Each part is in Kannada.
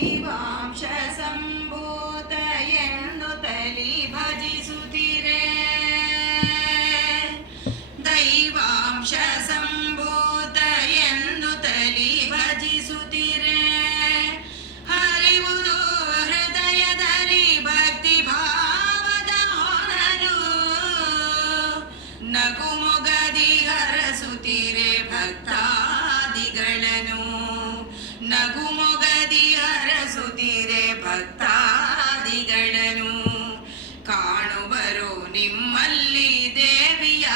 ದೈವಾಂಶ ಸಂಭೂತ ಎನ್ನುತ್ತಲಿ ಭಜಿಸುತ್ತಿರೆ. ದೈವಾಂಶ ಸಂಭೂತ ಎನ್ನುತ್ತಲಿ ಭಜಿಸುತ್ತಿರೆ. ಹರಿವುದು ಹೃದಯದಲ್ಲಿ ಭಕ್ತಿ ಭಾವದ ಹೊರಲು. ನಗುಮೊಗದಿ ಹರಸುತ್ತಿರೆ ಭಕ್ತಾದಿಗಳನ್ನು. ನಗುಮೊಗದಿ ಹರಸುತ್ತಿರೆ ಭಕ್ತಾದಿಗಳನ್ನು. ಕಾಣುವರು ನಿಮ್ಮಲ್ಲಿ ದೇವಿಯ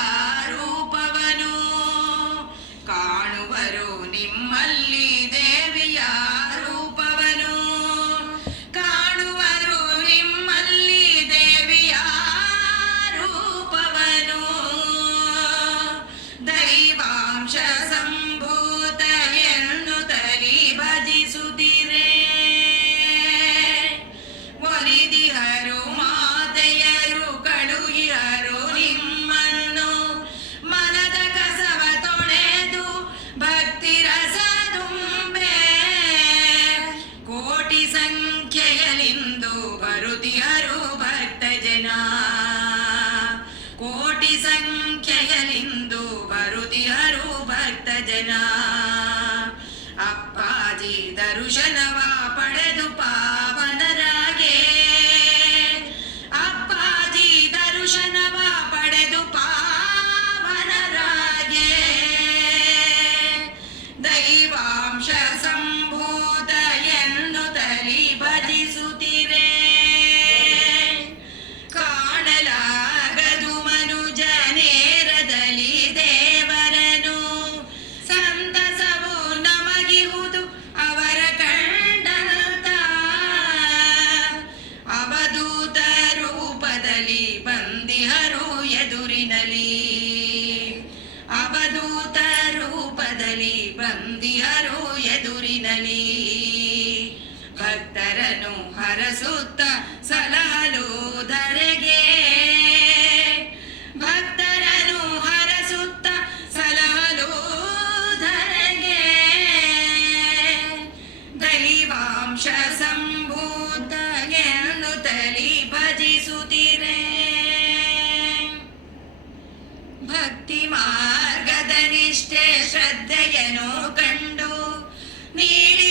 ರೂಪವನು. ಕಾಣುವರು ನಿಮ್ಮಲ್ಲಿ ದೇವಿಯ ರೂಪವನು. ಕಾಣುವರು ನಿಮ್ಮಲ್ಲಿ ದೇವಿಯ ರೂಪವನು. ದೈವಾಂಶ ಸಂಭೂತ ಎನ್ನುತ್ತಲಿ ಭಜಿಸುತ್ತಿರೆ. ಒಲಿದಿಹರು ಮಾತೆಯರು ಕಳುಹಿಹರು ನಿಮ್ಮನ್ನು. ಮನದ ಕಸವ ತೊಳೆದು ಭಕ್ತಿ ರಸ ತುಂಬೆ. ಕೋಟಿ ಸಂಖ್ಯೆಯಲಿಂದು ಬರುತ್ತಿಹರು ಭಕ್ತ ಜನ. ಕೋಟಿ ಸಂಖ್ಯೆಯಲಿಂದು ಬರುತ್ತಿಹರು ಭಕ್ತ ಜನ. ಅಪ್ಪಾಜಿ ದರ್ಶನವ ಪಡೆದು ಪಾವನರಾಗೆ. ಅಪ್ಪಾಜಿ ದರ್ಶನವ ಪಡೆದು ಪಾವನರಾಗೆ. ದೈವಾಂಶ ಸಂಭೂತ ಎನ್ನುತ್ತಲಿ ಭಜಿಸುತ್ತಿರೆ. ಕಾಣಲಾಗದು ಮನುಜನೇರದಲ್ಲಿ ದೇವರನು. ಸಂತಸವು ನಮಗಿಹುದು ಅವರ ಕಂಡಂತ. ಅವಧೂತ ರೂಪದಲ್ಲಿ ಬಂದಿಹರು ಎದುರಿನಲಿ. ಅವಧೂತ ರೂಪದಲ್ಲಿ ಬಂದಿಹರು ಎದುರಿನಲಿ. ಭಕ್ತರನ್ನು ಹರಸುತ್ತ ಸಲಹಲು ಧರೆಗೆ. ಭಕ್ತರನ್ನು ಹರಸುತ್ತ ಸಲಹಲು ಧರೆಗೆ. ದೈವಾಂಶ ಸಂಭೂತ ಎನ್ನುತ್ತಲಿ ಭಜಿಸುತ್ತಿರೆ. ಭಕ್ತಿ ಮಾರ್ಗದ ನಿಷ್ಠೆ ಶ್ರದ್ಧೆಯನ್ನು ಕಂಡು ನೀಡಿ